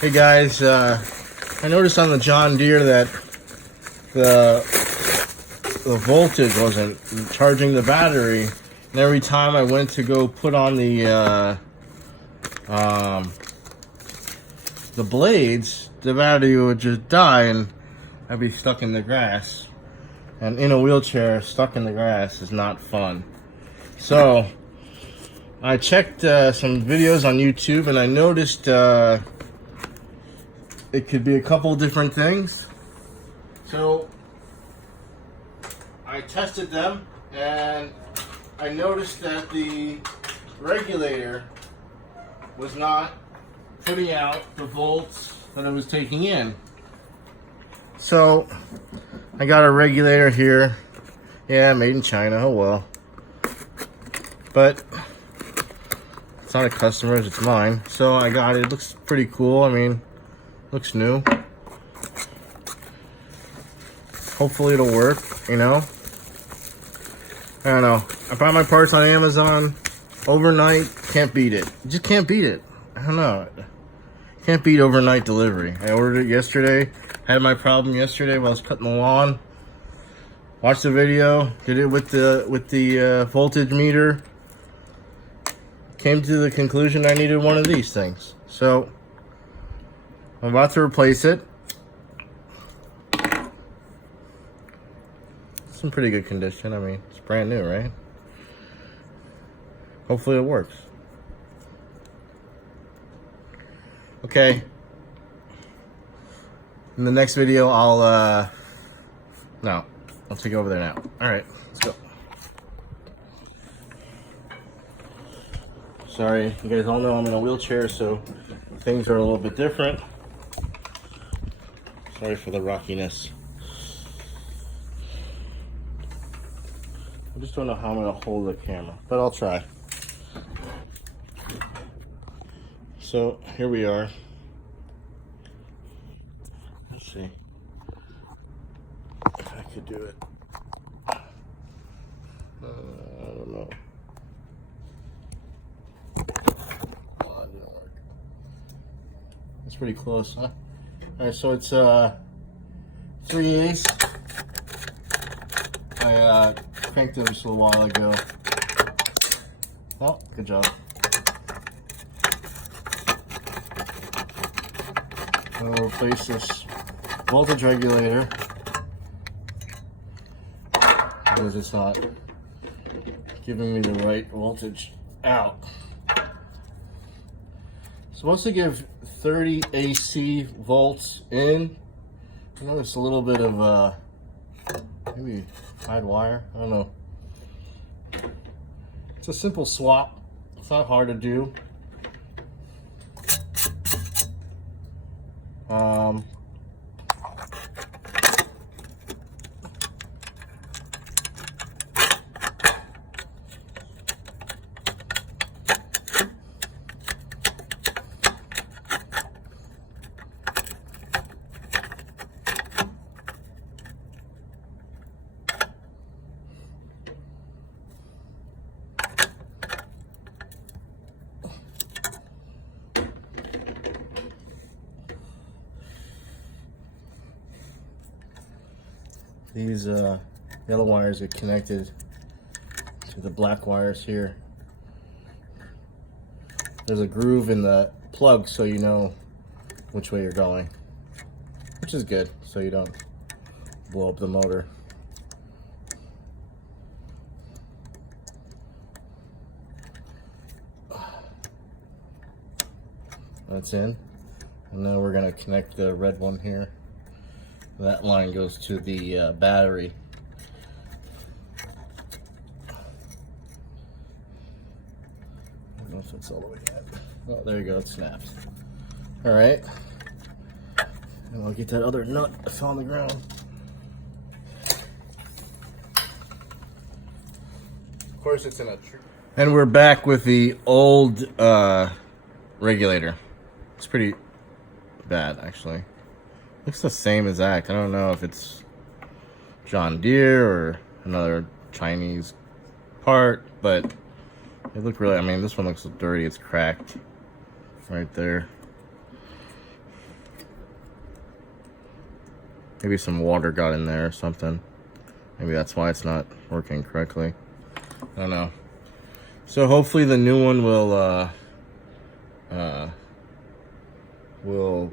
Hey guys, I noticed on the John Deere that the voltage wasn't charging the battery, and every time I went to go put on the blades, the battery would just die and I'd be stuck in the grass. And in a wheelchair, stuck in the grass is not fun. So I checked some videos on YouTube and I noticed it could be a couple different things. So I tested them and I noticed that the regulator was not putting out the volts that it was taking in. So I got a regulator here. Yeah, made in China, oh well. But it's not a customer's, it's mine. So I got it. It looks pretty cool. I mean, looks new. Hopefully it'll work, you know. I don't know. I bought my parts on Amazon overnight. Can't beat it. Just can't beat it. I don't know. Can't beat overnight delivery. I ordered it yesterday. Had my problem yesterday while I was cutting the lawn. Watched the video. Did it with the voltage meter. Came to the conclusion I needed one of these things. So I'm about to replace it. It's in pretty good condition. I mean, it's brand new, right? Hopefully it works. Okay. In the next video, I'll take it over there now. All right, let's go. Sorry, you guys all know I'm in a wheelchair, so things are a little bit different. Sorry for the rockiness. I just don't know how I'm gonna hold the camera, but I'll try. So here we are. Let's see if I could do it. I don't know. Oh, it didn't work. It's pretty close, huh? All right, so it's 3/8. I cranked it just a little while ago. Well, good job. I'll replace this voltage regulator because it's not giving me the right voltage out. It's supposed to give 30 AC volts in. I noticed a little bit of maybe tied wire. I don't know. It's a simple swap. It's not hard to do. These yellow wires are connected to the black wires here. There's a groove in the plug so you know which way you're going, which is good so you don't blow up the motor. That's in, and now we're going to connect the red one here. That line goes to the battery. I don't know if it's all the way yet. Oh, there you go, it snaps. All right. And I'll get that other nut that's on the ground. Of course, it's in a tree. And we're back with the old regulator. It's pretty bad, actually. Looks the same exact. I don't know if it's John Deere or another Chinese part, but it looked really, I mean, this one looks dirty. It's cracked right there. Maybe some water got in there or something. Maybe that's why it's not working correctly. I don't know. So hopefully the new one will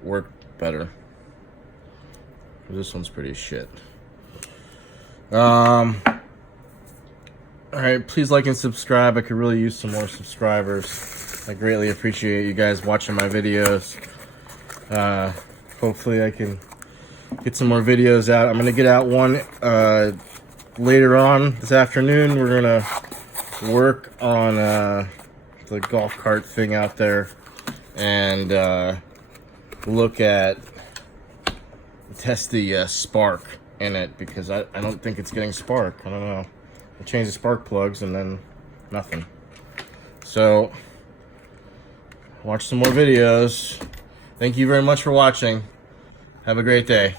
work better. This one's pretty shit. Alright, please like and subscribe. I could really use some more subscribers. I greatly appreciate you guys watching my videos. Hopefully I can get some more videos out. I'm gonna get out one later on this afternoon. We're gonna work on the golf cart thing out there and look at test the spark in it, because I don't think it's getting spark. I don't know. I changed the spark plugs and then nothing. So watch some more videos. Thank you very much for watching. Have a great day.